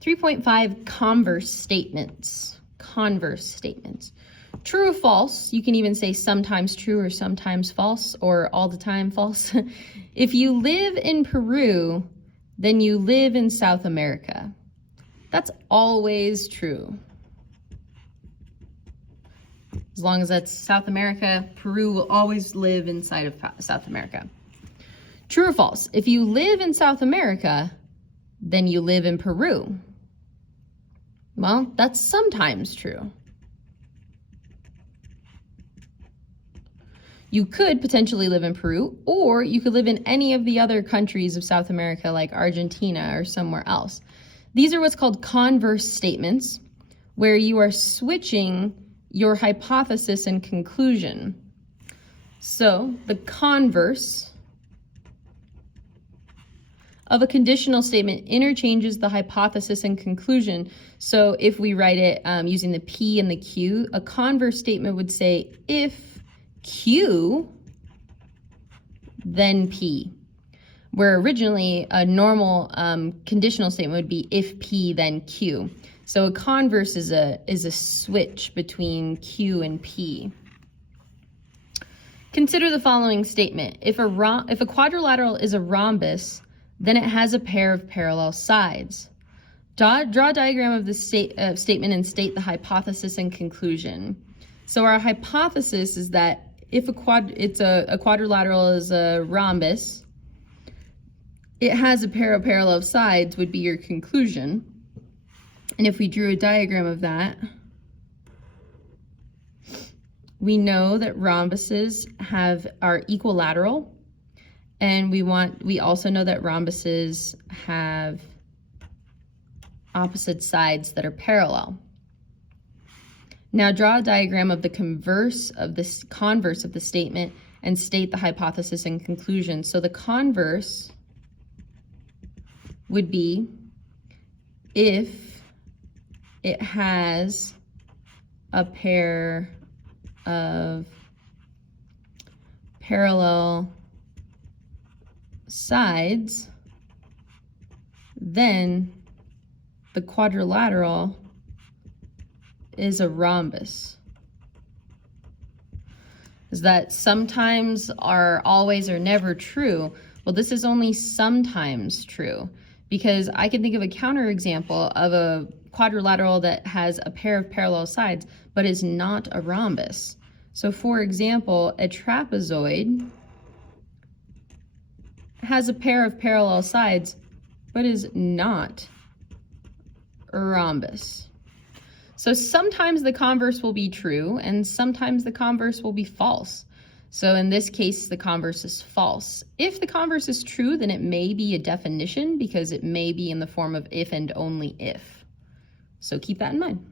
3.5, converse statements. Converse statements. True or false, you can even say sometimes true or sometimes false or all the time false. If you live in Peru, then you live in South America. That's always true. As long as that's South America, Peru will always live inside of South America. True or false, if you live in South America, then you live in Peru. Well, that's sometimes true. You could potentially live in Peru, or you could live in any of the other countries of South America, like Argentina or somewhere else. These are what's called converse statements, where you are switching your hypothesis and conclusion. So the converse of a conditional statement interchanges the hypothesis and conclusion. So if we write it using the P and the Q, a converse statement would say, if Q, then P. Where originally a normal conditional statement would be if P, then Q. So a converse is a switch between Q and P. Consider the following statement. If a quadrilateral is a rhombus, then it has a pair of parallel sides. Draw a diagram of the statement and state the hypothesis and conclusion. So our hypothesis is that if a quadrilateral is a rhombus, it has a pair of parallel sides would be your conclusion. And if we drew a diagram of that, we know that rhombuses are equilateral, and we also know that rhombuses have opposite sides that are parallel. Now draw a diagram of the converse of the statement and state the hypothesis and conclusion. So the converse would be if it has a pair of parallel sides, then the quadrilateral is a rhombus. Is that sometimes are always or never true? Well, this is only sometimes true, because I can think of a counterexample of a quadrilateral that has a pair of parallel sides but is not a rhombus. So for example, a trapezoid has a pair of parallel sides but is not a rhombus. So sometimes the converse will be true and sometimes the converse will be false. So in this case, the converse is false. If the converse is true, then it may be a definition because it may be in the form of if and only if. So keep that in mind.